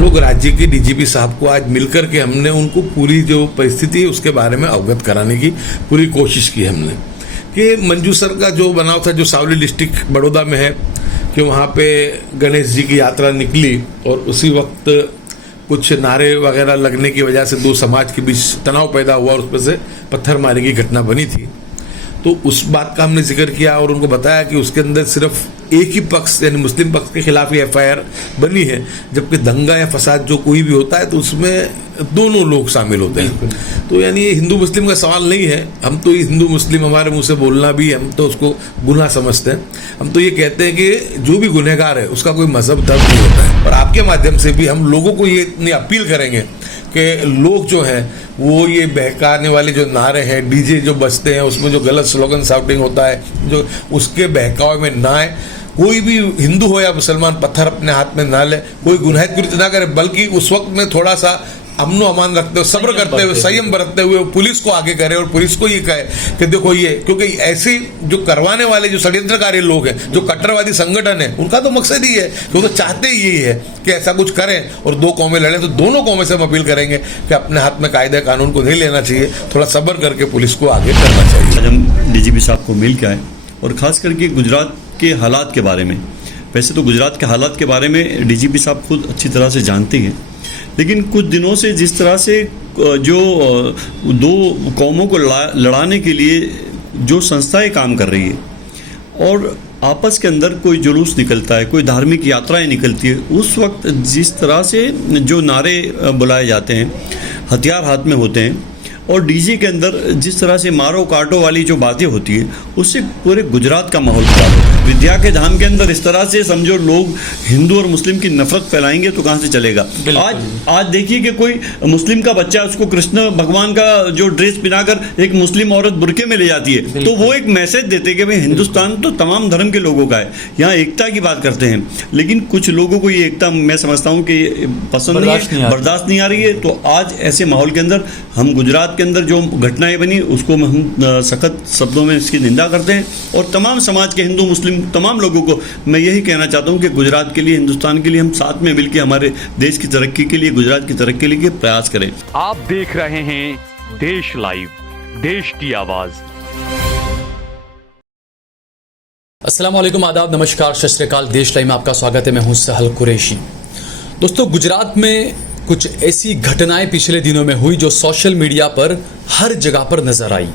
हम लोग राज्य के डीजीपी साहब को आज मिलकर के हमने उनको पूरी जो परिस्थिति है उसके बारे में अवगत कराने की पूरी कोशिश की हमने कि मंजू सर का जो बनाव था, जो सावली डिस्ट्रिक्ट बड़ौदा में है, कि वहाँ पे गणेश जी की यात्रा निकली और उसी वक्त कुछ नारे वगैरह लगने की वजह से दो समाज के बीच तनाव पैदा हुआ और उसमें से पत्थरमारी की घटना बनी थी। तो उस बात का हमने जिक्र किया और उनको बताया कि उसके अंदर सिर्फ एक ही पक्ष यानी मुस्लिम पक्ष के खिलाफ ही एफआईआर बनी है, जबकि दंगा या फसाद जो कोई भी होता है तो उसमें दोनों लोग शामिल होते हैं। तो यानी ये हिंदू मुस्लिम का सवाल नहीं है। हम तो ये हिंदू मुस्लिम हमारे मुंह से बोलना भी हम तो उसको गुनाह समझते हैं। हम तो ये कहते हैं कि जो भी गुनहगार है उसका कोई मजहब धर्म नहीं होता है। और आपके माध्यम से भी हम लोगों को ये इतनी अपील करेंगे कि लोग जो हैं वो ये बहकाने वाले जो नारे हैं, डीजे जो बजते हैं उसमें जो गलत स्लोगन शाउटिंग होता है, जो उसके बहकाव में ना आए। कोई भी हिंदू हो या मुसलमान पत्थर अपने हाथ में ना ले, कोई गुनाहित कृत्य ना करे, बल्कि उस वक्त में थोड़ा सा अमनो अमान रखते हुए, सब्र करते हुए, संयम बरतते हुए पुलिस को आगे करे और पुलिस को ये कहे कि देखो ये, क्योंकि ऐसे जो करवाने वाले जो षड्यंत्रकारी लोग हैं, जो कट्टरवादी संगठन है, उनका तो मकसद ही है कि वो तो चाहते ही यही है कि ऐसा कुछ करें और दो कौमें लड़ें। तो दोनों कौमें से हम अपील करेंगे कि अपने हाथ में कायदे कानून को नहीं लेना चाहिए, थोड़ा सब्र करके पुलिस को आगे करना चाहिए। आज हम डीजीपी साहब को मिल के आए और खास करके गुजरात के हालात के बारे में, वैसे तो गुजरात के हालात के बारे में डीजीपी साहब खुद अच्छी तरह से जानते हैं, लेकिन कुछ दिनों से जिस तरह से जो दो कौमों को लड़ाने के लिए जो संस्थाएं काम कर रही है और आपस के अंदर कोई जुलूस निकलता है, कोई धार्मिक यात्राएं निकलती है, उस वक्त जिस तरह से जो नारे बुलाए जाते हैं, हथियार हाथ में होते हैं और डीजे के अंदर जिस तरह से मारो काटो वाली जो बातें होती है, उससे पूरे गुजरात का माहौल खराब होता है। विद्या के धाम के अंदर इस तरह से समझो लोग हिंदू और मुस्लिम की नफरत फैलाएंगे तो कहाँ से चलेगा। आज देखिए कि कोई मुस्लिम का बच्चा, उसको कृष्ण भगवान का जो ड्रेस पहनाकर एक मुस्लिम औरत बुरके में ले जाती है, तो वो एक मैसेज देते कि भाई हिंदुस्तान तो तमाम धर्म के लोगों का है, यहाँ एकता की बात करते हैं। लेकिन कुछ लोगों को ये एकता मैं समझता हूँ कि पसंद नहीं है, बर्दाश्त नहीं आ रही है। तो आज ऐसे माहौल के अंदर हम गुजरात के अंदर जो घटनाएं बनी उसको हम सख्त शब्दों में इसकी निंदा करते हैं और तमाम समाज के हिंदू मुस्लिम तमाम लोगों को मैं यही कहना चाहता हूं कि गुजरात के लिए, हिंदुस्तान के लिए हम साथ में मिलकर हमारे देश की तरक्की के लिए, गुजरात की तरक्की के लिए प्रयास करें। आप देख रहे हैं देश लाइव, देश की आवाज। अस्सलाम वालेकुम, आदाब, नमस्कार, सत श्री अकाल। देश लाइव में आपका स्वागत है। मैं हूं सहल कुरैशी। दोस्तों, गुजरात में कुछ ऐसी घटनाएं पिछले दिनों में हुई जो सोशल मीडिया पर हर जगह पर नजर आई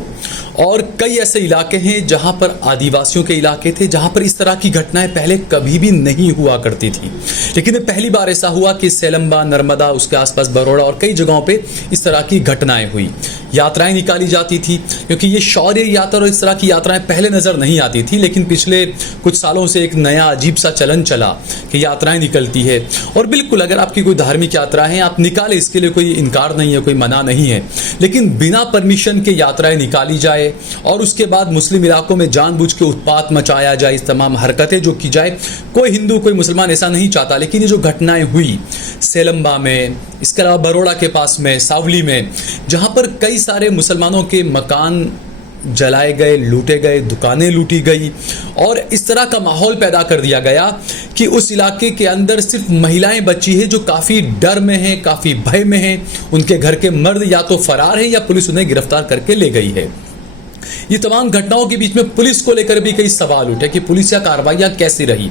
और कई ऐसे इलाके हैं जहां पर आदिवासियों के इलाके थे जहां पर इस तरह की घटनाएं पहले कभी भी नहीं हुआ करती थी। लेकिन पहली बार ऐसा हुआ कि सेलम्बा, नर्मदा, उसके आसपास बरोड़ा और कई जगहों पे इस तरह की घटनाएं हुई। यात्राएं निकाली जाती थी क्योंकि ये शौर्य यात्रा और इस तरह की यात्राएं पहले नजर नहीं आती थी, लेकिन पिछले कुछ सालों से एक नया अजीब सा चलन चला कि यात्राएं निकलती है। और बिल्कुल अगर आपकी कोई धार्मिक यात्रा है आप निकालें, इसके लिए कोई इनकार नहीं है, कोई मना नहीं है, लेकिन बिना परमिशन के यात्राएं निकाली जाए और उसके बाद मुस्लिम इलाकों में जानबूझ के उत्पात मचाया जाए, इस तमाम हरकतें जो की जाए, कोई हिंदू कोई मुसलमान ऐसा नहीं चाहता। लेकिन ये जो घटनाएं हुई सेलम्बा में, इसके अलावा बरोड़ा के पास में, सावली में, जहां पर कई सारे मुसलमानों के मकान जलाए गए, लूटे गए, दुकानें लूटी गई और इस तरह का माहौल पैदा कर दिया गया कि उस इलाके के अंदर सिर्फ महिलाएं बची है जो काफ़ी डर में हैं, काफ़ी भय में हैं। उनके घर के मर्द या तो फरार हैं या पुलिस उन्हें गिरफ्तार करके ले गई है। ये तमाम घटनाओं के बीच में पुलिस को लेकर भी कई सवाल उठे कि पुलिस या कार्रवाइयां कैसी रही।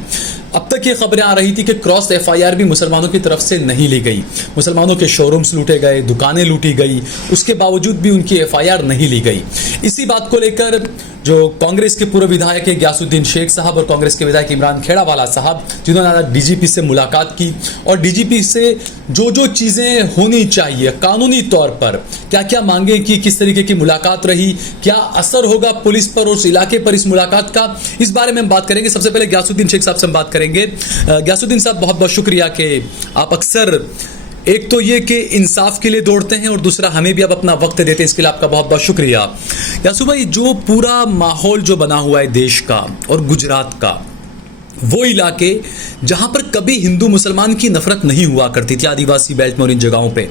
अब तक ये खबरें आ रही थी कि क्रॉस एफआईआर भी मुसलमानों की तरफ से नहीं ली गई, मुसलमानों के शोरूम्स लूटे गए, दुकानें लूटी गई, उसके बावजूद भी उनकी एफआईआर नहीं ली गई। इसी बात को लेकर जो कांग्रेस के पूर्व विधायक है ग्यासुद्दीन शेख साहब और कांग्रेस के विधायक इमरान खेड़ावाला साहब, जिन्होंने आज डीजीपी से मुलाकात की और डीजीपी से जो जो चीज़ें होनी चाहिए कानूनी तौर पर, क्या क्या मांगे की, किस तरीके की मुलाकात रही, क्या असर होगा पुलिस पर और उस इलाके पर इस मुलाकात का, इस बारे में हम बात करेंगे। सबसे पहले ग्यासुद्दीन शेख साहब से हम बात करेंगे। ग्यासुद्दीन साहब, बहुत बहुत शुक्रिया कि आप अक्सर एक तो ये कि इंसाफ के लिए दौड़ते हैं और दूसरा हमें भी अब अपना वक्त देते हैं, इसके लिए आपका बहुत बहुत शुक्रिया। यासु भाई, जो पूरा माहौल जो बना हुआ है देश का और गुजरात का, वो इलाके जहां पर कभी हिंदू मुसलमान की नफरत नहीं हुआ करती थी, आदिवासी बेल्ट में और इन जगहों पे।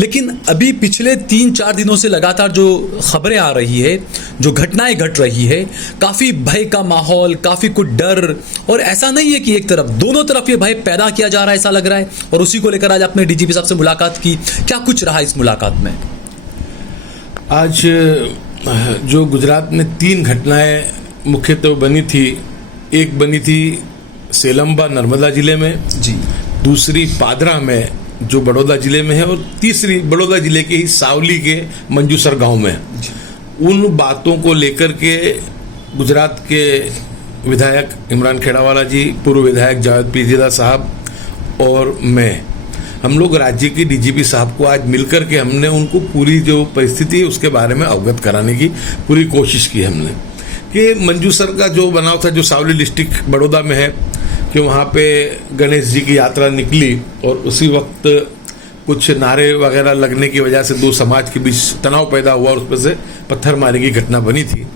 लेकिन अभी पिछले 3-4 दिनों से लगातार जो खबरें आ रही है, जो घटनाएं घट रही है, काफ़ी भय का माहौल, काफ़ी कुछ डर, और ऐसा नहीं है कि एक तरफ, दोनों तरफ ये भय पैदा किया जा रहा है ऐसा लग रहा है। और उसी को लेकर आज आपने डीजीपी साहब से मुलाकात की, क्या कुछ रहा इस मुलाकात में? आज जो गुजरात में 3 घटनाएं मुख्यतः बनी थी, एक बनी थी सेलम्बा नर्मदा जिले में जी, दूसरी पादरा में जो बड़ौदा जिले में है, और तीसरी बड़ौदा जिले के ही सावली के मंजूसर गांव में। उन बातों को लेकर के गुजरात के विधायक इमरान खेड़ावाला जी, पूर्व विधायक जावेद पीरजादा साहब और मैं, हम लोग राज्य की डीजीपी साहब को आज मिलकर के हमने उनको पूरी जो परिस्थिति है उसके बारे में अवगत कराने की पूरी कोशिश की हमने, कि मंजूसर का जो बनाव था, जो सावली डिस्ट्रिक्ट बड़ौदा में है, कि वहाँ पे गणेश जी की यात्रा निकली और उसी वक्त कुछ नारे वगैरह लगने की वजह से 2 समाज के बीच तनाव पैदा हुआ और उसमें से पत्थर मारने की घटना बनी थी।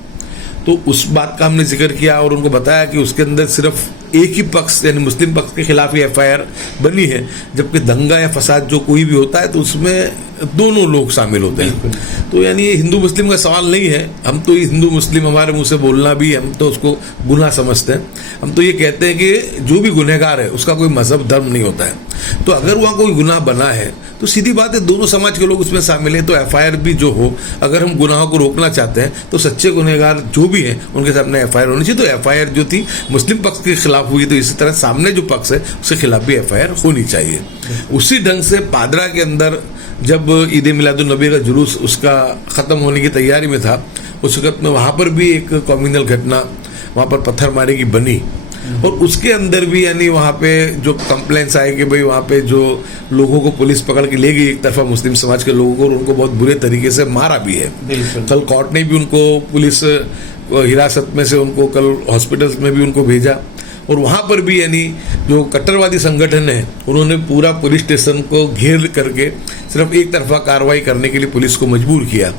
तो उस बात का हमने जिक्र किया और उनको बताया कि उसके अंदर सिर्फ एक ही पक्ष यानी मुस्लिम पक्ष के खिलाफ ही एफआईआर बनी है, जबकि दंगा या फसाद जो कोई भी होता है तो उसमें दोनों लोग शामिल होते हैं। तो यानी ये हिंदू मुस्लिम का सवाल नहीं है, हम तो हिंदू मुस्लिम, हमारे मुंह से बोलना भी हम तो उसको गुनाह समझते हैं। हम तो ये कहते हैं कि जो भी गुनहगार है उसका कोई मजहब धर्म नहीं होता है। तो अगर वहाँ कोई गुनाह बना है तो सीधी बात है दोनों समाज के लोग उसमें शामिल हैं, तो एफआईआर भी जो हो, अगर हम गुनाहों को रोकना चाहते हैं तो सच्चे गुनहगार जो भी हैं उनके सामने एफआईआर होनी चाहिए। तो एफआईआर जो थी मुस्लिम पक्ष के खिलाफ हुई, तो इसी तरह सामने जो पक्ष है उसके खिलाफ भी एफआईआर होनी चाहिए। उसी ढंग से पादरा के अंदर जब ईद मिलादुन नबी का जुलूस उसका ख़त्म होने की तैयारी में था, उस वक्त में वहाँ पर भी एक कम्युनल घटना, वहाँ पर पत्थरमारी की बनी, और उसके अंदर भी यानी वहाँ पे जो कंप्लेंट्स आए कि भाई वहाँ पे जो लोगों को पुलिस पकड़ के ले गई एक तरफा मुस्लिम समाज के लोगों को, और उनको बहुत बुरे तरीके से मारा भी है। कल कोर्ट ने भी उनको पुलिस हिरासत में से उनको कल हॉस्पिटल्स में भी उनको भेजा, और वहाँ पर भी यानी जो कट्टरवादी संगठन है उन्होंने पूरा पुलिस स्टेशन को घेर करके सिर्फ एक तरफा कार्रवाई करने के लिए पुलिस को मजबूर किया।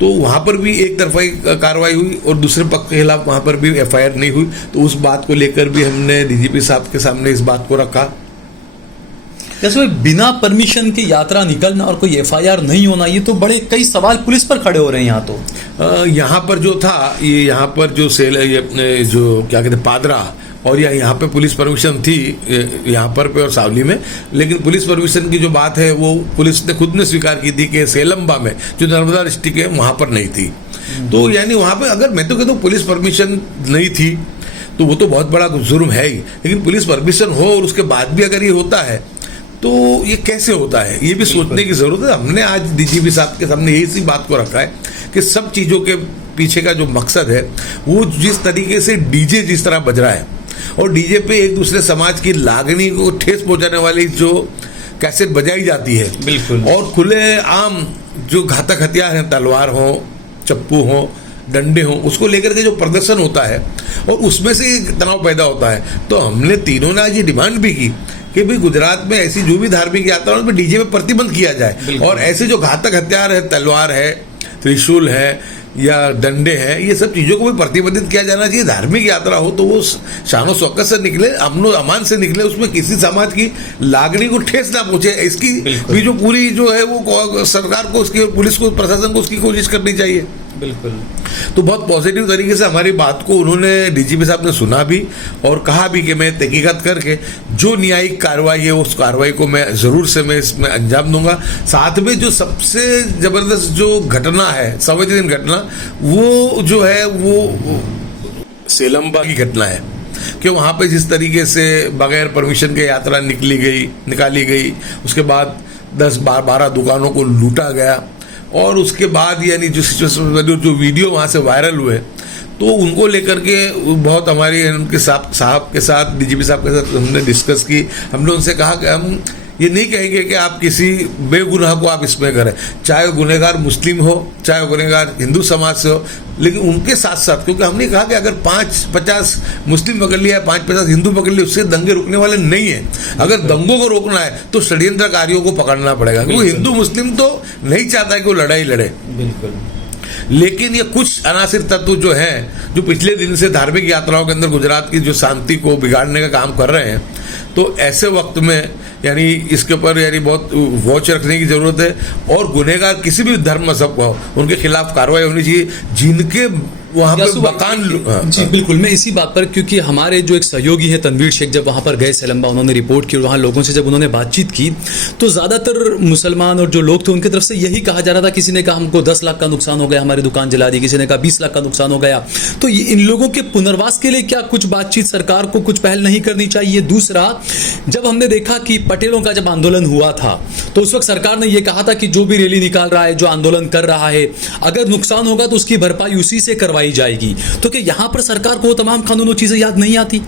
तो वहाँ पर भी एक तरफाई कार्रवाई हुई और दूसरे पक्ष के खिलाफ वहाँ पर भी एफआईआर नहीं हुई। तो उस बात को लेकर भी हमने डीजीपी साहब के सामने इस बात को रखा। जैसे बिना परमिशन की यात्रा निकलना और कोई एफआईआर नहीं होना, ये तो बड़े कई सवाल पुलिस पर खड़े हो रहे हैं यहाँ तो। यहाँ पर जो था, ये यहाँ पर जो सेल ये अपने जो क्या कहते हैं पादरा, और यहाँ पे पुलिस परमिशन थी यहाँ पर पे और सावली में, लेकिन पुलिस परमिशन की जो बात है वो पुलिस ने खुद ने स्वीकार की थी कि सेलम्बा में जो नर्मदा डिस्ट्रिक्ट है वहाँ पर नहीं थी। तो यानी वहाँ पे अगर मैं तो कहता हूँ पुलिस परमिशन नहीं थी तो वो तो बहुत बड़ा जुर्म है ही, लेकिन पुलिस परमिशन हो और उसके बाद भी अगर ये होता है तो ये कैसे होता है, ये भी सोचने की जरूरत है। हमने आज डीजीपी साहब के सामने यही सी बात को रखा है कि सब चीज़ों के पीछे का जो मकसद है वो जिस तरीके से डीजे जिस तरह बज रहा है और डीजे पे एक दूसरे समाज की लागनी को ठेस पहुंचाने वाली जो कैसेट बजाई जाती है, बिल्कुल, और खुले आम जो घातक हथियार हैं, तलवार हो, चप्पू हो, डंडे हो, उसको लेकर के जो प्रदर्शन होता है और उसमें से तनाव पैदा होता है। तो हमने तीनों ने आज ये डिमांड भी की कि भाई गुजरात में ऐसी जो भी धार्मिक यात्रा है उस पर डीजे में प्रतिबंध किया जाए, और ऐसे जो घातक हथियार है, तलवार है, त्रिशूल है या डंडे हैं, ये सब चीज़ों को भी प्रतिबंधित किया जाना चाहिए। धार्मिक यात्रा हो तो वो शानो शौकत से निकले, अमनो अमान से निकले, उसमें किसी समाज की लागनी को ठेस ना पहुंचे। इसकी भी जो पूरी जो है वो सरकार को, उसकी पुलिस को, प्रशासन को उसकी कोशिश करनी चाहिए। बिल्कुल। तो बहुत पॉजिटिव तरीके से हमारी बात को उन्होंने डीजीपी साहब ने सुना भी और कहा भी कि मैं तहकीकात करके जो न्यायिक कार्रवाई है उस कार्रवाई को मैं ज़रूर से मैं इसमें अंजाम दूंगा। साथ में जो सबसे ज़बरदस्त जो घटना है, संवेदनशील घटना, वो जो है वो सेलम्बा की घटना है कि वहाँ पे जिस तरीके से बगैर परमिशन के यात्रा निकाली गई, उसके बाद 10-12 दुकानों को लूटा गया, और उसके बाद यानी जो वीडियो वहाँ से वायरल हुए तो उनको लेकर के बहुत हमारी उनके साहब के साथ, डीजीपी साहब के साथ हमने डिस्कस की। हमने उनसे कहा कि हम ये नहीं कहेंगे कि आप किसी बेगुनाह को आप इसमें करें, चाहे वो गुनहगार मुस्लिम हो, चाहे वो गुनहगार हिंदू समाज से हो, लेकिन उनके साथ साथ, क्योंकि हमने कहा कि अगर 5-50 मुस्लिम पकड़ लिया, 5-50 हिंदू पकड़ लिया, उससे दंगे रुकने वाले नहीं है। अगर दंगों को रोकना है तो षड्यंत्रकारियों को पकड़ना पड़ेगा, क्योंकि हिंदू मुस्लिम तो नहीं चाहता है कि वो लड़ाई लड़े। बिल्कुल। लेकिन ये कुछ अनासिर तत्व जो हैं, जो पिछले दिन से धार्मिक यात्राओं के अंदर गुजरात की जो शांति को बिगाड़ने का काम कर रहे हैं, तो ऐसे वक्त में यानी इसके ऊपर यानी बहुत वॉच रखने की जरूरत है। और गुनहगार किसी भी धर्म मजहब का हो, उनके खिलाफ कार्रवाई होनी चाहिए, जिनके वहाँ पे मकान। जी बिल्कुल, मैं इसी बात पर, क्योंकि हमारे जो एक सहयोगी है तनवीर शेख, जब वहाँ पर गए सेलम्बा, उन्होंने रिपोर्ट की और वहाँ लोगों से जब उन्होंने बातचीत की तो ज़्यादातर मुसलमान और जो लोग थे उनकी तरफ से यही कहा जा रहा था, किसी ने कहा हमको 10 लाख का नुकसान हो गया, हमारी दुकान जला दी, किसी ने कहा 20 लाख का नुकसान हो गया। तो इन लोगों के पुनर्वास के लिए क्या कुछ बातचीत, सरकार को कुछ पहल नहीं करनी चाहिए? दूसरा, जब हमने देखा कि पटेलों का जब आंदोलन हुआ था तो उस वक्त सरकार ने यह कहा था कि जो भी रैली निकाल रहा है, जो आंदोलन कर रहा है, अगर नुकसान होगा तो उसकी भरपाई उसी से करवाई जाएगी। तो क्या यहां पर सरकार को तमाम कानून और चीजें याद नहीं आती?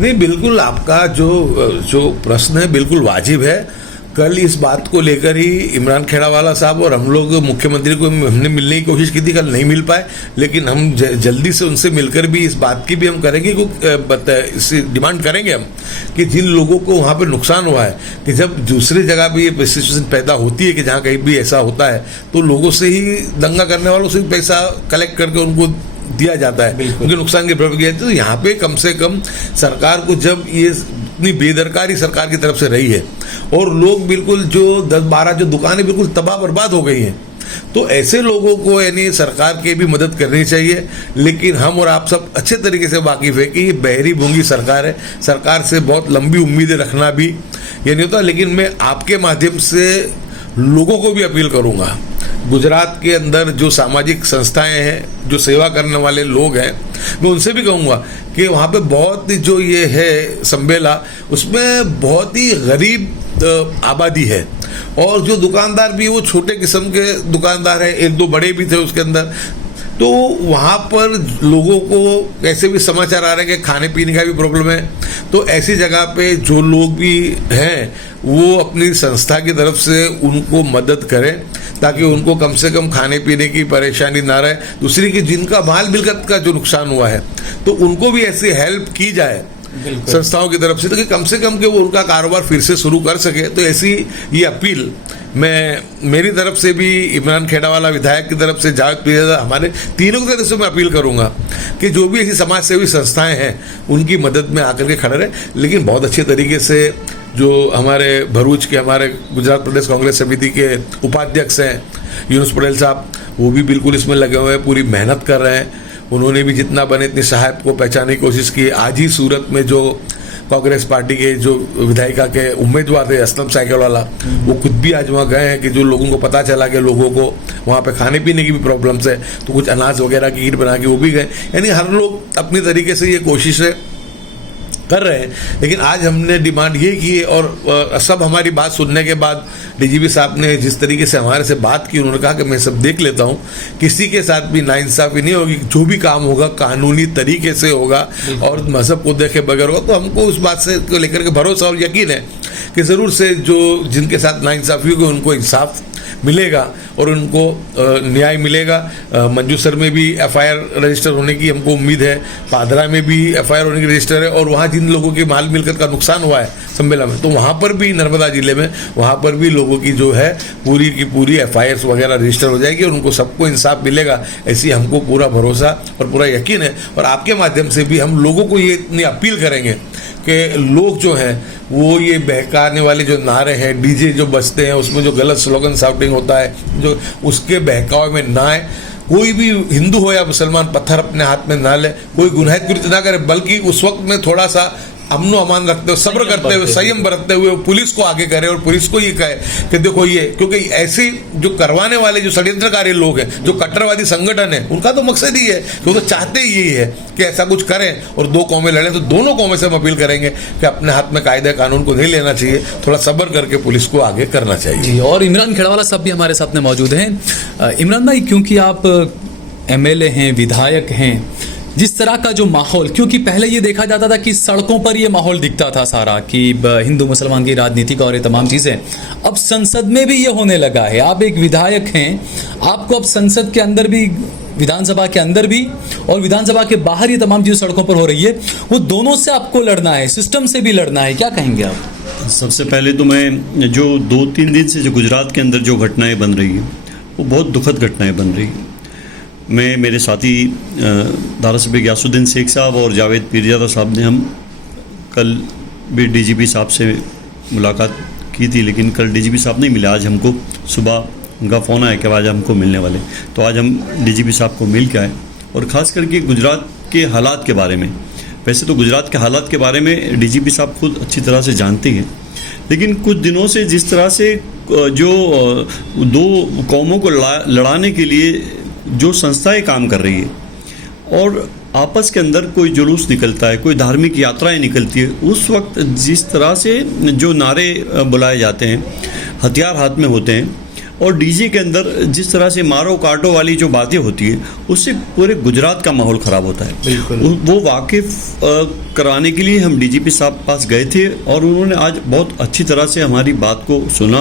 नहीं, बिल्कुल आपका जो प्रश्न है बिल्कुल वाजिब है। कल इस बात को लेकर ही इमरान खेड़ावाला साहब और हम लोग मुख्यमंत्री को हमने मिलने की कोशिश की थी, कल नहीं मिल पाए, लेकिन हम जल्दी से उनसे मिलकर भी इस बात की भी हम करेंगे, इसे डिमांड करेंगे हम कि जिन लोगों को वहाँ पर नुकसान हुआ है, कि जब दूसरी जगह भी ये सिचुएशन पैदा होती है कि जहाँ कहीं भी ऐसा होता है तो लोगों से ही, दंगा करने वालों से पैसा कलेक्ट करके उनको दिया जाता है, उनके नुकसान की भरपाई। तो यहाँ पे कम से कम सरकार को, जब ये इतनी बेदरकारी सरकार की तरफ से रही है और लोग बिल्कुल जो 10-12 जो दुकानें बिल्कुल तबाह बर्बाद हो गई हैं, तो ऐसे लोगों को यानी सरकार की भी मदद करनी चाहिए। लेकिन हम और आप सब अच्छे तरीके से वाकिफ है कि ये बहरी भूंगी सरकार है, सरकार से बहुत लंबी उम्मीदें रखना भी ये नहीं होता। लेकिन मैं आपके माध्यम से लोगों को भी अपील करूंगा, गुजरात के अंदर जो सामाजिक संस्थाएं हैं, जो सेवा करने वाले लोग हैं, मैं उनसे भी कहूँगा कि वहाँ पे बहुत जो ये है संबेला, उसमें बहुत ही गरीब आबादी है और जो दुकानदार भी वो छोटे किस्म के दुकानदार हैं, 1-2 बड़े भी थे उसके अंदर। तो वहाँ पर लोगों को ऐसे भी समाचार आ रहे हैं कि खाने पीने का भी प्रॉब्लम है। तो ऐसी जगह पे जो लोग भी हैं वो अपनी संस्था की तरफ से उनको मदद करें ताकि उनको कम से कम खाने पीने की परेशानी ना रहे। दूसरी कि जिनका माल मिलकत का जो नुकसान हुआ है तो उनको भी ऐसी हेल्प की जाए संस्थाओं की तरफ से, ताकि कम से कम कि वो उनका कारोबार फिर से शुरू कर सके। तो ऐसी ये अपील मैं मेरी तरफ से भी, इमरान खेड़ावाला विधायक की तरफ से, जावेद पीरजादा, हमारे तीनों की तरफ से मैं अपील करूंगा कि जो भी ऐसी समाज सेवी संस्थाएं हैं उनकी मदद में आकर के खड़े रहे। लेकिन बहुत अच्छे तरीके से जो हमारे भरूच के, हमारे गुजरात प्रदेश कांग्रेस समिति के उपाध्यक्ष हैं यूनुस पटेल साहब, वो भी बिल्कुल इसमें लगे हुए हैं, पूरी मेहनत कर रहे हैं। उन्होंने भी जितना बने इतनी सहायक को पहचानने की कोशिश की। आज ही सूरत में जो कांग्रेस पार्टी के जो विधायिका के उम्मीदवार थे असलम साइकिल वाला, वो खुद भी आज वहाँ गए हैं कि जो लोगों को पता चला कि लोगों को वहाँ पे खाने पीने की भी प्रॉब्लम्स है, तो कुछ अनाज वगैरह की किट बना के वो भी गए। यानी हर लोग अपनी तरीके से ये कोशिशें कर रहे हैं। लेकिन आज हमने डिमांड ये की है और सब हमारी बात सुनने के बाद डीजीपी साहब ने जिस तरीके से हमारे से बात की, उन्होंने कहा कि मैं सब देख लेता हूँ, किसी के साथ भी नाइंसाफी नहीं होगी, जो भी काम होगा कानूनी तरीके से होगा और मजहब को देखे बगैर होगा। तो हमको उस बात से को लेकर के भरोसा और यकीन है कि ज़रूर से जो जिनके साथ नाइंसाफी होगी उनको इंसाफ मिलेगा और उनको न्याय मिलेगा। मंजूसर में भी एफआईआर रजिस्टर होने की हमको उम्मीद है, पादरा में भी एफआईआर होने की रजिस्टर है और वहाँ जिन लोगों के माल मिलकत का नुकसान हुआ है संबेला में, तो वहाँ पर भी, नर्मदा जिले में, वहाँ पर भी लोगों की जो है पूरी की पूरी एफआईआर वगैरह रजिस्टर हो जाएगी और उनको सबको इंसाफ मिलेगा, ऐसी हमको पूरा भरोसा और पूरा यकीन है। और आपके माध्यम से भी हम लोगों को ये इतनी अपील करेंगे कि लोग जो हैं वो ये बहकाने वाले जो नारे हैं, डीजे जो बजते हैं, उसमें जो गलत स्लोगन शाउटिंग होता है, जो उसके बहकावे में ना आए। कोई भी हिंदू हो या मुसलमान पत्थर अपने हाथ में ना ले, कोई गुनाहित कृत्य ना करे, बल्कि उस वक्त में थोड़ा सा अमनो अमान रखते हुए, सब्र करते हुए, संयम बरतते हुए पुलिस को आगे करे और पुलिस को ये कहे कि देखो ये, क्योंकि ऐसे जो करवाने वाले जो षड्यंत्रकारी लोग हैं, जो कट्टरवादी संगठन है, उनका तो मकसद ही है कि वो तो चाहते ही यही है कि ऐसा कुछ करें और दो कौमें लड़ें। तो दोनों कौमें से हम अपील करेंगे कि अपने हाथ में कायदे कानून को नहीं लेना चाहिए, थोड़ा सब्र करके पुलिस को आगे करना चाहिए। जी, और इमरान खेड़ावाला साहब भी हमारे साथ में मौजूद हैं। इमरान भाई, क्योंकि आप एमएलए हैं, विधायक हैं, जिस तरह का जो माहौल, क्योंकि पहले ये देखा जाता था कि सड़कों पर ये माहौल दिखता था सारा कि हिंदू मुसलमान की राजनीति का और ये तमाम चीज़ें, अब संसद में भी ये होने लगा है। आप एक विधायक हैं, आपको अब संसद के अंदर भी, विधानसभा के अंदर भी और विधानसभा के बाहर ये तमाम चीज़ें सड़कों पर हो रही है, वो दोनों से आपको लड़ना है, सिस्टम से भी लड़ना है, क्या कहेंगे आप? सबसे पहले तो मैं, जो 2-3 दिन से जो गुजरात के अंदर जो घटनाएं बन रही हैं वो बहुत दुखद घटनाएं बन रही हैं। मैं, मेरे साथी धारासभ्य गयासुद्दीन शेख साहब और जावेद पीरजादा साहब ने, हम कल भी डीजीपी साहब से मुलाकात की थी, लेकिन कल डीजीपी साहब नहीं मिले। आज हमको सुबह उनका फ़ोन आया कि आज हमको मिलने वाले, तो आज हम डीजीपी साहब को मिल के आए और ख़ास करके गुजरात के हालात के बारे में। वैसे तो गुजरात के हालात के बारे में डीजीपी साहब खुद अच्छी तरह से जानते हैं, लेकिन कुछ दिनों से जिस तरह से जो दो कौमों को लड़ाने के लिए जो संस्थाएं काम कर रही है और आपस के अंदर कोई जुलूस निकलता है, कोई धार्मिक यात्राएं निकलती है, उस वक्त जिस तरह से जो नारे बुलाए जाते हैं, हथियार हाथ में होते हैं और डीजे के अंदर जिस तरह से मारो काटो वाली जो बातें होती है, उससे पूरे गुजरात का माहौल ख़राब होता है। बिल्कुल। वो वाकिफ कराने के लिए हम डीजीपी साहब पास गए थे और उन्होंने आज बहुत अच्छी तरह से हमारी बात को सुना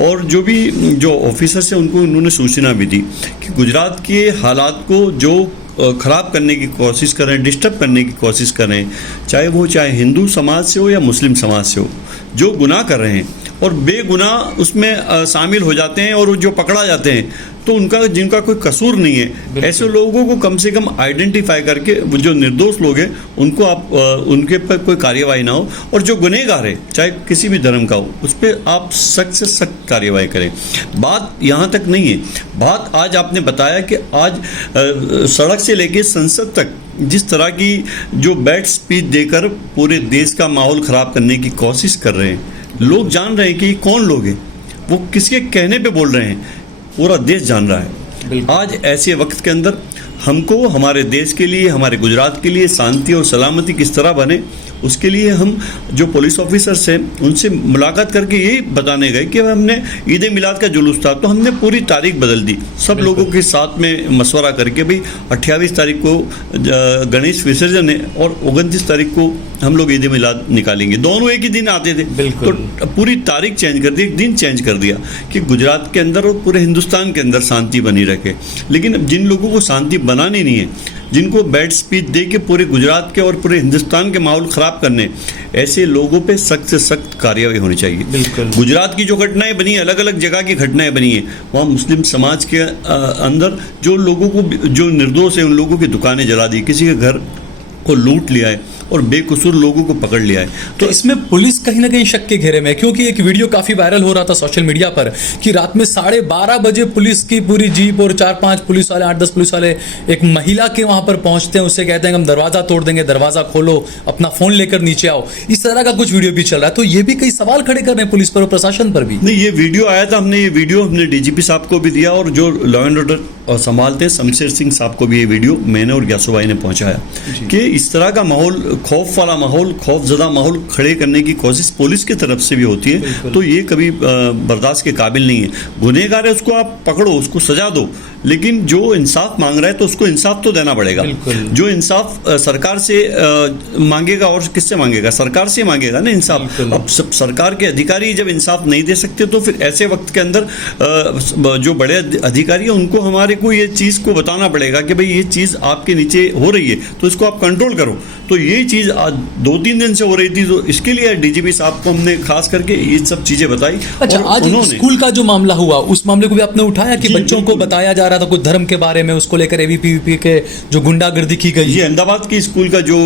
और जो ऑफिसर्स हैं उनको उन्होंने सूचना भी दी कि गुजरात के हालात को जो ख़राब करने की कोशिश कर रहे हैं, डिस्टर्ब करने की कोशिश कर रहे हैं, चाहे हिंदू समाज से हो या मुस्लिम समाज से हो, जो गुनाह कर रहे हैं और बेगुनाह उसमें शामिल हो जाते हैं और जो पकड़ा जाते हैं तो जिनका कोई कसूर नहीं है, ऐसे लोगों को कम से कम आइडेंटिफाई करके जो निर्दोष लोग हैं उनको आप उनके पर कोई कार्यवाही ना हो और जो गुनहगार है चाहे किसी भी धर्म का हो उस पर आप सख्त से सख्त कार्यवाही करें। बात यहाँ तक नहीं है, बात आज आपने बताया कि आज सड़क से लेके संसद तक जिस तरह की जो बैड स्पीच देकर पूरे देश का माहौल ख़राब करने की कोशिश कर रहे हैं, लोग जान रहे हैं कि कौन लोग हैं, वो किसके कहने पे बोल रहे हैं, पूरा देश जान रहा है। आज ऐसे वक्त के अंदर हमको हमारे देश के लिए, हमारे गुजरात के लिए शांति और सलामती किस तरह बने, उसके लिए हम जो पुलिस ऑफिसर्स हैं उनसे मुलाकात करके यही बताने गए कि हमने ईद मिलाद का जुलूस था तो हमने पूरी तारीख बदल दी, सब लोगों के साथ में मशवरा करके भाई 28 तारीख को गणेश विसर्जन है और 29 तारीख को हम लोग ईद मिलाद निकालेंगे, दोनों एक ही दिन आते थे। तो पूरी तारीख चेंज कर दी, एक दिन चेंज कर दिया कि गुजरात के अंदर और पूरे हिंदुस्तान के अंदर शांति बनी रखे। लेकिन जिन लोगों को शांति बनानी नहीं है, जिनको बैड स्पीच दे के पूरे गुजरात के और पूरे हिंदुस्तान के माहौल ख़राब करने, ऐसे लोगों पे सख्त से सख्त कार्रवाई होनी चाहिए। बिल्कुल। गुजरात की जो घटनाएं बनी, अलग अलग जगह की घटनाएं बनी है, वहाँ मुस्लिम समाज के अंदर जो लोगों को, जो निर्दोष है, उन लोगों की दुकानें जला दी, किसी के घर को लूट लिया है और बेकसूर लोगों को पकड़ लिया है। तो इसमें पुलिस कहीं ना कहीं शक के घेरे में, क्योंकि एक वीडियो काफी वायरल हो रहा था सोशल मीडिया पर कि रात में 12:30 बजे पुलिस की पूरी जीप और 4-5 पुलिस वाले, 8-10 पुलिस वाले एक महिला के वहां पर पहुंचते हैं, उससे कहते हैं हम दरवाजा तोड़ देंगे, दरवाजा खोलो, अपना फोन लेकर नीचे आओ। इस तरह का कुछ वीडियो भी चल रहा है, तो ये भी कई सवाल खड़े कर रहे हैं पुलिस पर और प्रशासन पर भी। नहीं, ये वीडियो आया था, ये वीडियो हमने डीजीपी साहब को भी दिया और जो लॉ एंड ऑर्डर संभालते हैं शमशेर सिंह साहब को भी ये वीडियो मैंने और ग्यासू भाई ने पहुंचाया कि इस तरह का माहौल, खौफ वाला माहौल, खौफजदा माहौल खड़े करने की कोशिश पुलिस की तरफ से भी होती है, तो ये कभी बर्दाश्त के काबिल नहीं है। गुनहगार है उसको आप पकड़ो, उसको सजा दो, लेकिन जो इंसाफ मांग रहा है तो उसको इंसाफ तो देना पड़ेगा। जो इंसाफ सरकार से मांगेगा और किससे मांगेगा, सरकार से मांगेगा ना इंसाफ। अब सरकार के अधिकारी जब इंसाफ नहीं दे सकते तो फिर ऐसे वक्त के अंदर जो बड़े अधिकारी हैं उनको हमारे को ये चीज़ को बताना पड़ेगा कि भाई ये चीज़ आपके नीचे हो रही है तो इसको आप कंट्रोल करो। तो ये चीज़ आज 2-3 दिन से हो रही थी, तो इसके लिए डीजीपी साहब को हमने खास करके ये सब चीज़ें बताई। अच्छा, आज स्कूल का जो मामला हुआ उस मामले को भी आपने उठाया कि बच्चों को बताया जा रहा था कुछ धर्म के बारे में, उसको लेकर एबीवीपी के जो गुंडागर्दी की गई। ये अहमदाबाद की स्कूल का जो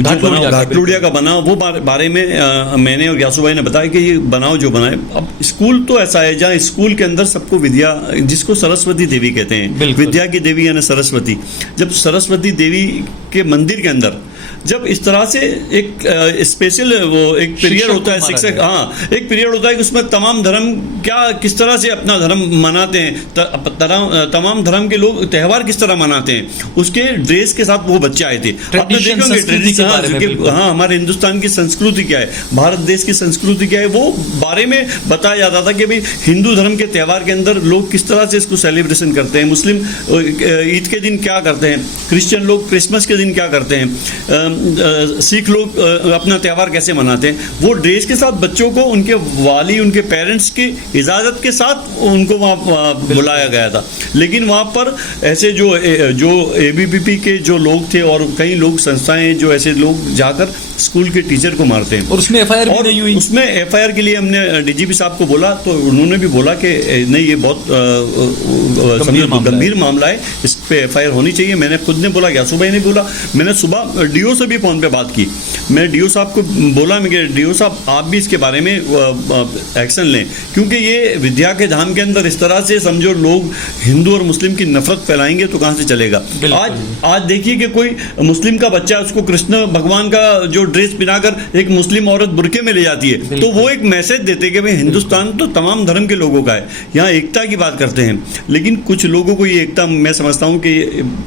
घाटलुड़िया का बनाव, वो बारे में मैंने और ग्यासू भाई ने बताया कि ये बनाव जो बनाए, अब स्कूल तो ऐसा है जहाँ स्कूल के अंदर सबको विद्या, जिसको सरस्वती देवी कहते हैं, विद्या की देवी यानी सरस्वती, जब सरस्वती देवी के मंदिर के अंदर जब इस तरह से एक स्पेशल वो एक पीरियड होता है, शिक्षक, हाँ, एक पीरियड होता है कि उसमें तमाम धर्म क्या किस तरह से अपना धर्म मनाते हैं, तमाम धर्म के लोग त्यौहार किस तरह मनाते हैं, उसके ड्रेस के साथ वो बच्चे आए थे। आपने देखेंगे ट्रेडिशन, हाँ, हमारे हिंदुस्तान की संस्कृति क्या है, भारत देश की संस्कृति क्या है, वो बारे में बताया जाता था कि भाई हिंदू धर्म के त्यौहार के अंदर लोग किस तरह से इसको सेलिब्रेशन करते हैं, मुस्लिम ईद के दिन क्या करते हैं, क्रिश्चियन लोग क्रिसमस के दिन क्या करते हैं, सिख लोग अपना त्यौहार कैसे मनाते हैं। वो ड्रेस के साथ बच्चों को उनके वाली, उनके पेरेंट्स की इजाज़त के साथ उनको वहाँ बुलाया गया था। लेकिन वहाँ पर ऐसे जो एबीवीपी के जो लोग थे और कई लोग संस्थाएं जो ऐसे लोग जाकर स्कूल के टीचर को मारते हैं। और उसमें एफआईआर भी और नहीं हुई। उसमें एफआईआर के लिए हमने डीजीपी साहब को बोला तो उन्होंने भी बोला कि नहीं, ये बहुत गंभीर मामला है, इस पे एफआईआर होनी चाहिए। मैंने खुद ने बोला, क्या सुबह ही नहीं बोला, मैंने सुबह डीओ से भी फोन पे बात की। मैं डीओ साहब को बोला, मैं डीओ साहब आप भी इसके बारे में एक्शन लें, क्योंकि ये विद्या के धाम के अंदर इस तरह से समझो लोग हिंदू और मुस्लिम की नफरत फैलाएंगे तो कहां से चलेगा। आज देखिए कि कोई मुस्लिम का बच्चा, उसको कृष्ण भगवान का जो ड्रेस पहनाकर एक मुस्लिम औरत बुरके में ले जाती है, तो वो एक मैसेज देते हैं कि भाई हिंदुस्तान तो तमाम धर्म के लोगों का है, यहाँ एकता की बात करते हैं। लेकिन कुछ लोगों को ये एकता मैं समझता हूँ कि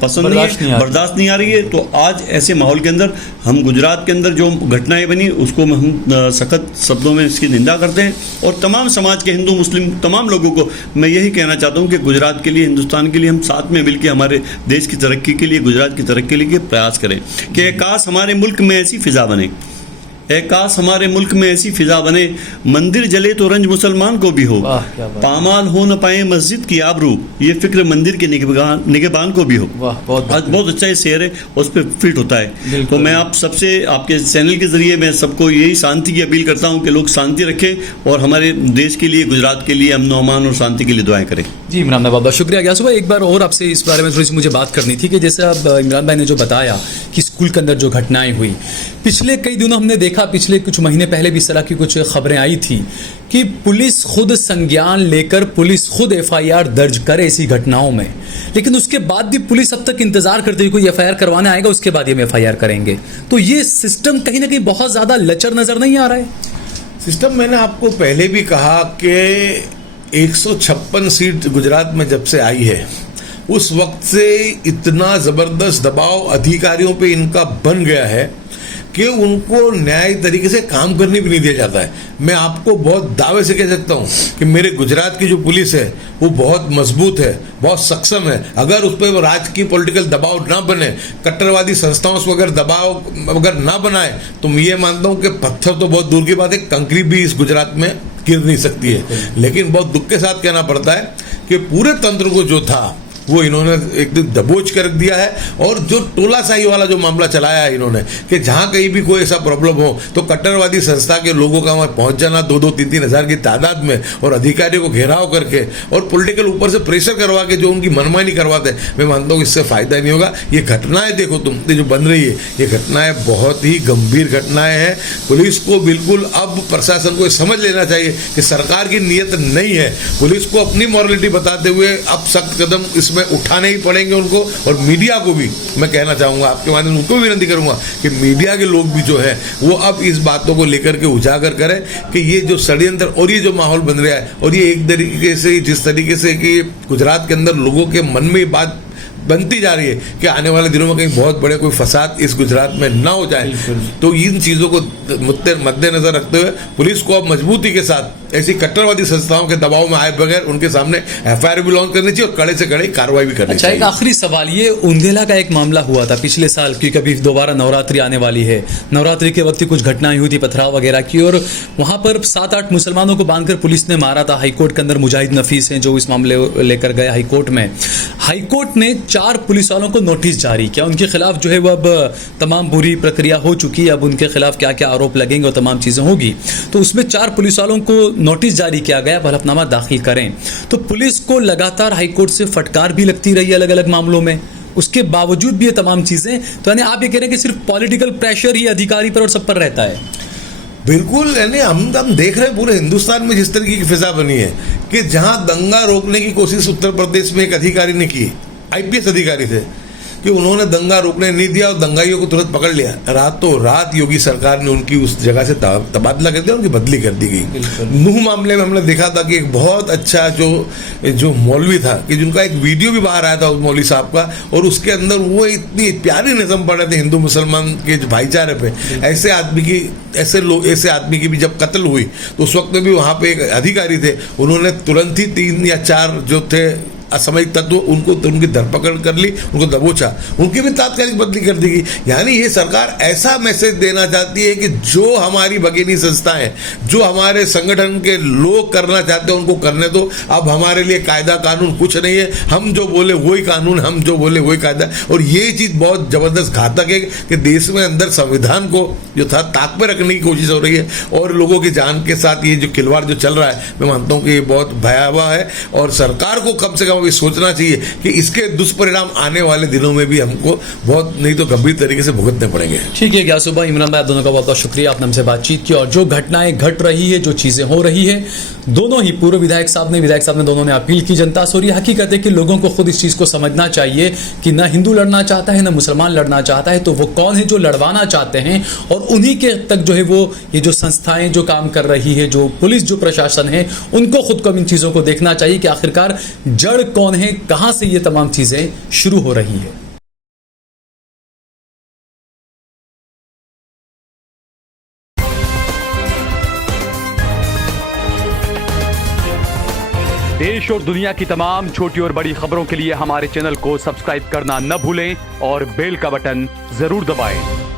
पसंद नहीं है, बर्दाश्त नहीं आ रही है। तो आज ऐसे माहौल के अंदर हम गुजरात के अंदर जो घटनाएं बनी उसको हम सख्त शब्दों में इसकी निंदा करते हैं, और तमाम समाज के हिंदू मुस्लिम तमाम लोगों को मैं यही कहना चाहता हूँ कि गुजरात के लिए, हिंदुस्तान के लिए हम साथ में मिलकर हमारे देश की तरक्की के लिए, गुजरात की तरक्की के लिए प्रयास करें कि काश हमारे मुल्क में ऐसी फिजा बने, काश हमारे मुल्क में ऐसी फिजा बने, मंदिर जले तो रंज मुसलमान को भी हो, पामाल हो न पाए मस्जिद की आबरू, ये फिक्र मंदिर के निगहबान को भी हो। आज बहुत अच्छा ये शेर है, उस पर फिट होता है। तो मैं आप सबसे, आपके चैनल के जरिए मैं सबको यही शांति की अपील करता हूँ कि लोग शांति रखें और हमारे देश के लिए, गुजरात के लिए अमन अमान और शांति के लिए दुआएं करें। जी इमरान भाई, बहुत शुक्रिया। गया सुबह एक बार और आपसे इस बारे में थोड़ी सी मुझे बात करनी थी कि जैसे अब इमरान भाई ने जो बताया कि स्कूल के अंदर जो घटनाएं हुई, पिछले कई दिनों हमने देखा, पिछले कुछ महीने पहले भी इस तरह की कुछ खबरें आई थी कि पुलिस खुद संज्ञान लेकर, पुलिस खुद एफआईआर दर्ज करे ऐसी घटनाओं में, लेकिन उसके बाद भी पुलिस अब तक इंतजार करती है कोई एफआईआर करवाने आएगा, उसके बाद ही हम एफआईआर करेंगे। तो ये सिस्टम कहीं ना कहीं बहुत ज्यादा लचर नजर नहीं आ रहा है। सिस्टम, मैंने आपको पहले भी कहा कि 156 सीट गुजरात में जब से आई है, उस वक्त से इतना जबरदस्त दबाव अधिकारियों पे इनका बन गया है कि उनको न्याय तरीके से काम करने भी नहीं दिया जाता है। मैं आपको बहुत दावे से कह सकता हूँ कि मेरे गुजरात की जो पुलिस है वो बहुत मजबूत है, बहुत सक्षम है। अगर उस पर राजकीय पॉलिटिकल दबाव ना बने, कट्टरवादी संस्थाओं से अगर दबाव अगर ना बनाए, तो मैं ये मानता हूँ कि पत्थर तो बहुत दूर की बात है, कंकरी भी इस गुजरात में गिर नहीं सकती है। लेकिन बहुत दुख के साथ कहना पड़ता है कि पूरे तंत्र को जो था वो इन्होंने एकदम दबोच कर रख दिया है। और जो टोलाशाही वाला जो मामला चलाया है इन्होंने, कि जहां कहीं भी कोई ऐसा प्रॉब्लम हो तो कट्टरवादी संस्था के लोगों का वहां पहुंच जाना 2-3 हज़ार की तादाद में, और अधिकारियों को घेराव करके और पॉलिटिकल ऊपर से प्रेशर करवा के जो उनकी मनमानी करवाते हैं, मैं मानता हूँ इससे फायदा नहीं होगा। ये घटनाएं देखो तुम, जो बन रही है, ये घटनाएं बहुत ही गंभीर घटनाएं हैं। पुलिस को बिल्कुल अब प्रशासन को समझ लेना चाहिए कि सरकार की नीयत नहीं है। पुलिस को अपनी मॉरलिटी बताते हुए अब सख्त कदम इसमें उठाने ही पड़ेंगे उनको। और मीडिया को भी मैं कहना चाहूंगा, आपके माध्यम से उनको भी विनती करूंगा कि मीडिया के लोग भी जो है वो अब इस बातों को लेकर के उजागर करें कि ये जो षड्यंत्र और ये जो माहौल बन रहा है, और ये एक तरीके से जिस तरीके से कि गुजरात के अंदर लोगों के मन में बात बनती जा रही है कि आने वाले दिनों में कहीं बहुत बड़े कोई फसाद इस गुजरात में ना हो जाए, तो इन चीज़ों को मद्देनजर रखते हुए पुलिस को अब मजबूती के साथ ऐसी कट्टरवादी संस्थाओं के दबाव में आए बगैर उनके सामने एफआईआर भी लॉन्च करनी चाहिए और कड़े से कड़े कार्रवाई भी करनी चाहिए। एक आखिरी सवाल, ये उंधेला का एक मामला हुआ था पिछले साल, क्योंकि अभी दोबारा नवरात्रि आने वाली है, नवरात्रि के वक्त कुछ घटनाएं हुई थी पथराव वगैरह की, और वहां पर 7-8 मुसलमानों को बांधकर पुलिस ने मारा था। हाईकोर्ट के अंदर मुजाहिद नफीस हैं जो इस मामले लेकर गए हाईकोर्ट में। हाईकोर्ट ने 4 पुलिस वालों को नोटिस जारी किया, उनके खिलाफ जो है वो अब तमाम बुरी प्रक्रिया हो चुकी है, अब उनके खिलाफ क्या क्या आरोप लगेंगे और तमाम चीजें होगी। तो उसमें 4 पुलिस वालों को नोटिस जारी किया गया, हलफनामा दाखिल करें। तो पुलिस को लगातार हाईकोर्ट से फटकार भी लगती रही अलग अलग मामलों में, उसके बावजूद भी ये तमाम चीजें, तो यानी आप ये कह रहे हैं कि सिर्फ पॉलिटिकल प्रेशर ही अधिकारी पर और सब पर रहता है। बिल्कुल, यानी हम देख रहे हैं पूरे हिंदुस्तान में जिस तरीके की फिजा बनी है कि जहां दंगा रोकने की कोशिश उत्तर प्रदेश में एक अधिकारी ने की, आईपीएस अधिकारी थे, कि उन्होंने दंगा रोकने नहीं दिया और दंगाइयों को तुरंत पकड़ लिया। रातों रात योगी सरकार ने उनकी उस जगह से तबादला कर दिया, उनकी बदली कर दी गई। नूह मामले में हमने देखा था कि एक बहुत अच्छा जो मौलवी था, कि जिनका एक वीडियो भी बाहर आया था उस मौलवी साहब का, और उसके अंदर वो इतनी प्यारी नज़म पढ़ रहे थे हिंदू मुसलमान के भाईचारे पे। ऐसे आदमी की भी जब कत्ल हुई तो उस वक्त में भी वहाँ पे एक अधिकारी थे, उन्होंने तुरंत ही 3 या 4 जो थे असामाजिक तत्व उनको तो उनकी धरपकड़ कर ली, उनको दबोचा, उनकी भी तात्कालिक बदली कर दी गई। यानी ये सरकार ऐसा मैसेज देना चाहती है कि जो हमारी भगिनी संस्थाएं, जो हमारे संगठन के लोग करना चाहते हैं उनको करने दो। अब हमारे लिए कायदा कानून कुछ नहीं है, हम जो बोले वही कानून, हम जो बोले वही कायदा। और ये चीज बहुत जबरदस्त घातक है कि देश में अंदर संविधान को जो था ताक पे रखने की कोशिश हो रही है और लोगों की जान के साथ ये जो खिलवाड़ जो चल रहा है, मैं मानता हूं कि ये बहुत भयावह है। और सरकार को कम से कम अभी सोचना चाहिए कि इसके दुष्परिणाम आने वाले दिनों में भी हमको बहुत नहीं तो गंभीर तरीके से भुगतने पड़ेंगे। ठीक है, क्या सुबह इमरान भाई, आप दोनों का बहुत बहुत शुक्रिया, आपने हमसे बातचीत की। और जो घटनाएं घट रही है, जो चीजें हो रही है, दोनों ही पूर्व विधायक साहब ने दोनों ने अपील की जनता से। और ये हकीकत है कि लोगों को खुद इस चीज को समझना चाहिए कि ना हिंदू लड़ना चाहता है, ना मुसलमान लड़ना चाहता है, तो वो कौन है जो लड़वाना चाहते हैं। और उन्हीं के तक जो है वो ये जो संस्थाएं जो काम कर रही है, जो पुलिस, जो प्रशासन है, उनको खुद को इन चीजों को देखना चाहिए कि आखिरकार जड़ कौन है, कहां से ये तमाम चीजें शुरू हो रही है। देश और दुनिया की तमाम छोटी और बड़ी खबरों के लिए हमारे चैनल को सब्सक्राइब करना न भूलें और बेल का बटन जरूर दबाएं।